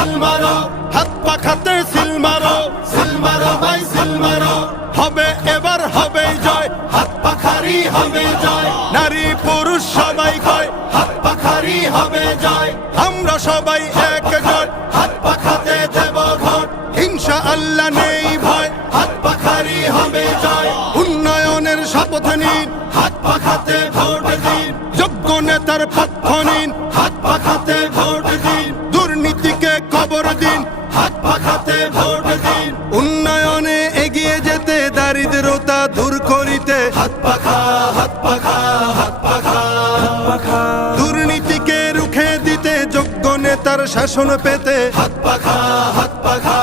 Seal মারো, হাত পাখাতে seal মারো, সিল মারো ভাই সিল মারো। হবে এবার হবে জয়, হাত পাখারি হবে জয়। নারী পুরুষ সবাই কয়, হাত পাখারি হবে জয়। আমরা সবাই একজোট, হাত পাখাতে দেব ভোট। ইনশাআল্লাহ নেই ভয়, হাত পাখারি হবে জয়। উন্নয়নের শপথ নিন, হাত পাখাতে ভোট দিন। যোগ্য নেতার পক্ষ নিন, হাত পাখাতে ভোট দিন। দুর্নীতিকে কবর দিন, হাত পাখাতে ভোট দিন। উন্নয়নে এগিয়ে যেতে, দারিদ্রতা দূর করিতে, হাত পাখা হাত পাখা হাত পাখা পাখা। দুর্নীতিকে রুখে দিতে, যোগ্য নেতার শাসন পেতে, হাত পাখা হাত পাখা